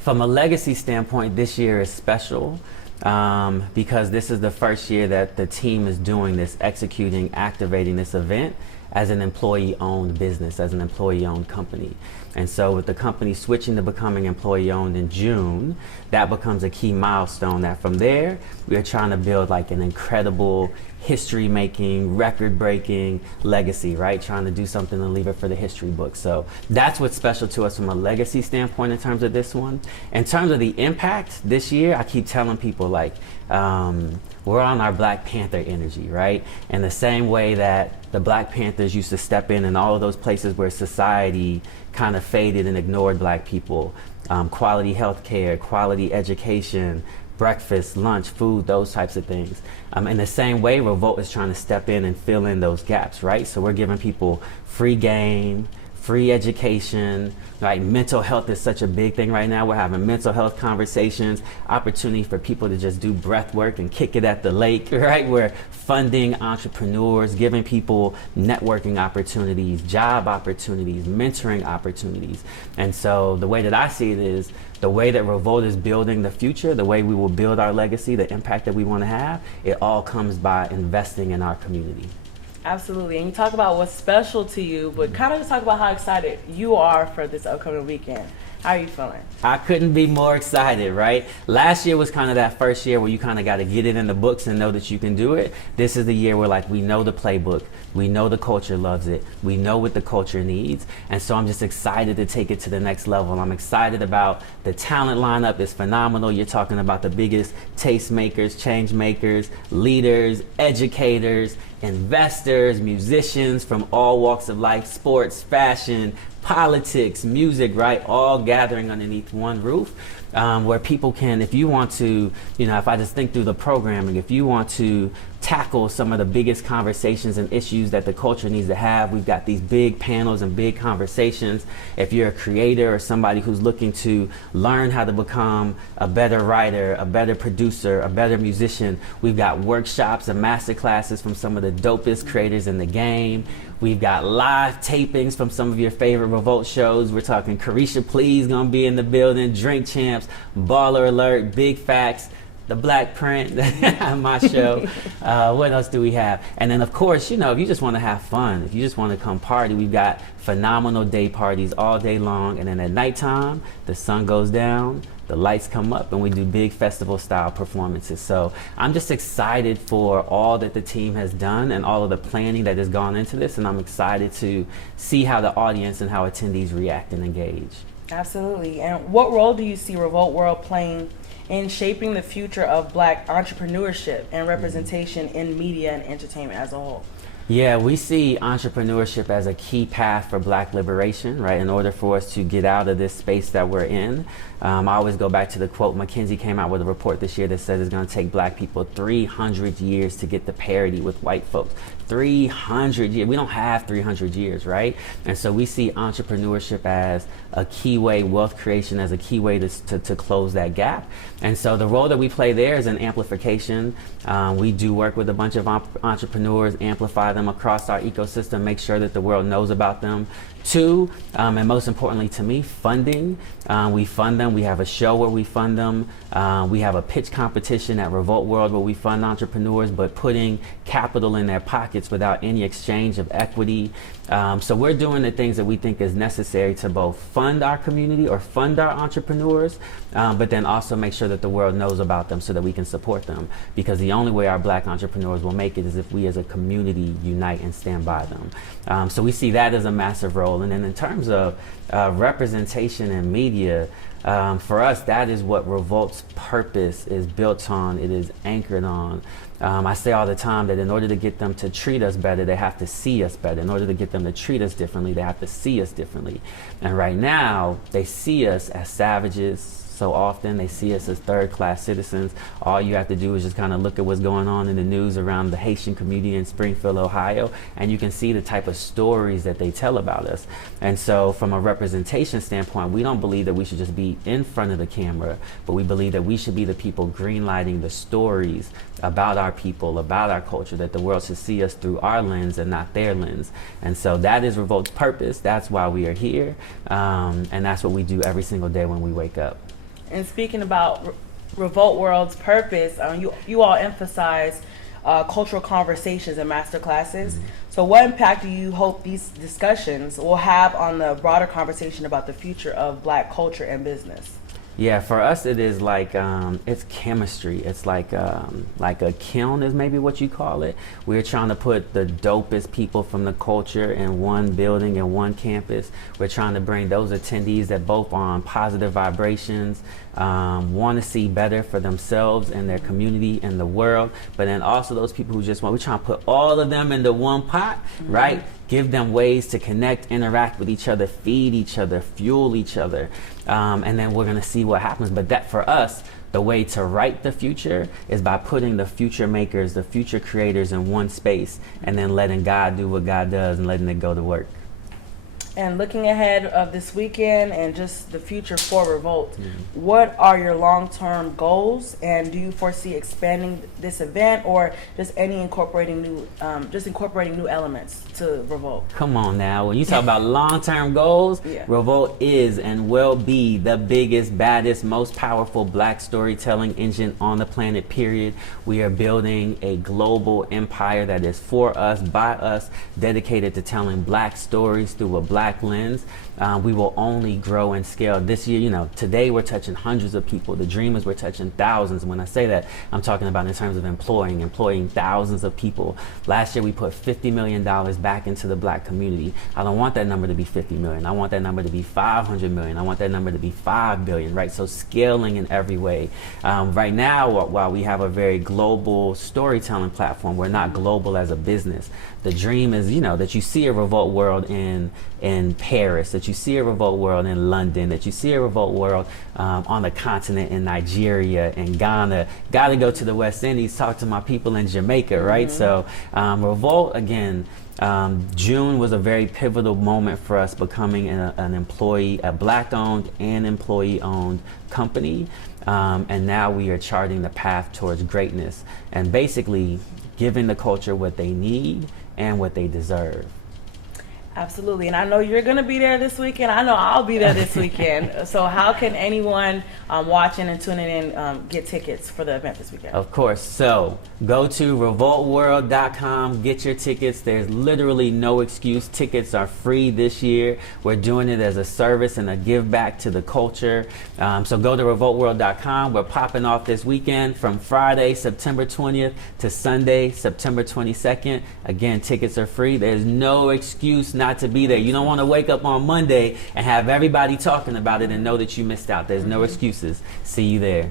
From a legacy standpoint, this year is special because this is the first year that the team is doing this, executing, activating this event as an employee-owned business, as an employee-owned company. And so with the company switching to becoming employee-owned in June, that becomes a key milestone that from there, we are trying to build like an incredible history-making, record-breaking legacy, right? Trying to do something and leave it for the history book. So that's what's special to us from a legacy standpoint in terms of this one. In terms of the impact this year, I keep telling people like, we're on our Black Panther energy, right? In the same way that the Black Panthers used to step in all of those places where society kind of faded and ignored Black people, quality health care, quality education, breakfast, lunch, food, those types of things. In the same way, Revolt is trying to step in and fill in those gaps, right? So we're giving people free game, free education, right? Mental health is such a big thing right now. We're having mental health conversations, opportunity for people to just do breath work and kick it at the lake, right? We're funding entrepreneurs, giving people networking opportunities, job opportunities, mentoring opportunities. And so the way that I see it is the way that Revolt is building the future, the way we will build our legacy, the impact that we want to have, it all comes by investing in our community. Absolutely, and you talk about what's special to you, but kind of just talk about how excited you are for this upcoming weekend. How are you feeling? I couldn't be more excited, right? Last year was kind of that first year where you kind of got to get it in the books and know that you can do it. This is the year where like we know the playbook, we know the culture loves it, we know what the culture needs, and so I'm just excited to take it to the next level. I'm excited about the talent lineup is phenomenal. You're talking about the biggest tastemakers, change makers, leaders, educators, investors, musicians from all walks of life, sports, fashion, politics, music, right? All gathering underneath one roof, where people can, if you want to, if I just think through the programming, if you want to tackle some of the biggest conversations and issues that the culture needs to have, we've got these big panels and big conversations. If you're a creator or somebody who's looking to learn how to become a better writer, a better producer, a better musician, we've got workshops and master classes from some of the dopest creators in the game. We've got live tapings from some of your favorite Revolt shows. We're talking Carisha Please gonna be in the building, Drink Champs, Baller Alert, Big Facts, The Black Print, my show. What else do we have? And then of course, if you just want to have fun, if you just want to come party, we've got phenomenal day parties all day long. And then at nighttime, the sun goes down, the lights come up, and we do big festival style performances. So I'm just excited for all that the team has done and all of the planning that has gone into this. And I'm excited to see how the audience and how attendees react and engage. Absolutely. And what role do you see Revolt World playing in shaping the future of Black entrepreneurship and representation in media and entertainment as a whole? Yeah, we see entrepreneurship as a key path for Black liberation, right? In order for us to get out of this space that we're in. I always go back to the quote, McKinsey came out with a report this year that says it's going to take Black people 300 years to get to parity with white folks. 300 years. We don't have 300 years, right? And so we see entrepreneurship as a key way, wealth creation as a key way to close that gap. And so the role that we play there is an amplification. We do work with a bunch of entrepreneurs, amplify them across our ecosystem, make sure that the world knows about them. Two, and most importantly to me, funding. We fund them. We have a show where we fund them. We have a pitch competition at Revolt World where we fund entrepreneurs, but putting capital in their pockets without any exchange of equity. So we're doing the things that we think is necessary to both fund our community or fund our entrepreneurs, but then also make sure that the world knows about them so that we can support them. Because the only way our Black entrepreneurs will make it is if we as a community unite and stand by them. So we see that as a massive role. And then in terms of representation in media, for us, that is what Revolt's purpose is built on. It is anchored on. I say all the time that in order to get them to treat us better, they have to see us better. In order to get them to treat us differently, they have to see us differently. And right now, they see us as savages. So often they see us as third-class citizens. All you have to do is just kind of look at what's going on in the news around the Haitian community in Springfield, Ohio, and you can see the type of stories that they tell about us. And so from a representation standpoint, we don't believe that we should just be in front of the camera, but we believe that we should be the people greenlighting the stories about our people, about our culture, that the world should see us through our lens and not their lens. And so that is Revolt's purpose. That's why we are here. And that's what we do every single day when we wake up. And speaking about Revolt World's purpose, you all emphasize cultural conversations and master classes. So what impact do you hope these discussions will have on the broader conversation about the future of Black culture and business? Yeah, for us it is like it's chemistry. It's like a kiln is maybe what you call it. We're trying to put the dopest people from the culture in one building and one campus. We're trying to bring those attendees that both are on positive vibrations, want to see better for themselves and their community and the world, but then also those people who just want, we're trying to put all of them into one pot, right? Give them ways to connect, interact with each other, feed each other, fuel each other, and then we're gonna see what happens. But that for us, the way to write the future is by putting the future makers, the future creators in one space, and then letting God do what God does and letting it go to work. And looking ahead of this weekend and just the future for Revolt, what are your long-term goals, and do you foresee expanding this event or just incorporating new elements to Revolt? Come on now, when you talk about long-term goals, Revolt is and will be the biggest, baddest, most powerful Black storytelling engine on the planet, period. We are building a global empire that is for us, by us, dedicated to telling Black stories through a Black lens. We will only grow and scale. This year, you know, today we're touching hundreds of people. The dream is we're touching thousands. When I say that, I'm talking about in terms of employing thousands of people. Last year we put $50 million back into the Black community. I don't want that number to be 50 million. I want that number to be 500 million. I want that number to be 5 billion, right? So scaling in every way. Right now, while we have a very global storytelling platform, we're not global as a business. The dream is, you know, that you see a Revolt World in Paris, that you see a Revolt World in London, that you see a Revolt World on the continent in Nigeria and Ghana. Got to go to the West Indies, talk to my people in Jamaica, right? So Revolt, again, June was a very pivotal moment for us becoming an employee, a Black-owned and employee-owned company. And now we are charting the path towards greatness and basically giving the culture what they need and what they deserve. Absolutely, and I know you're going to be there this weekend. I know I'll be there this weekend. So how can anyone watching and tuning in get tickets for the event this weekend? Of course, so go to revoltworld.com, get your tickets. There's literally no excuse. Tickets are free this year. We're doing it as a service and a give back to the culture. So go to revoltworld.com. We're popping off this weekend from Friday, September 20th to Sunday, September 22nd. Again, tickets are free. There's no excuse not to be there. You don't want to wake up on Monday and have everybody talking about it and know that you missed out. There's no excuses. See you there.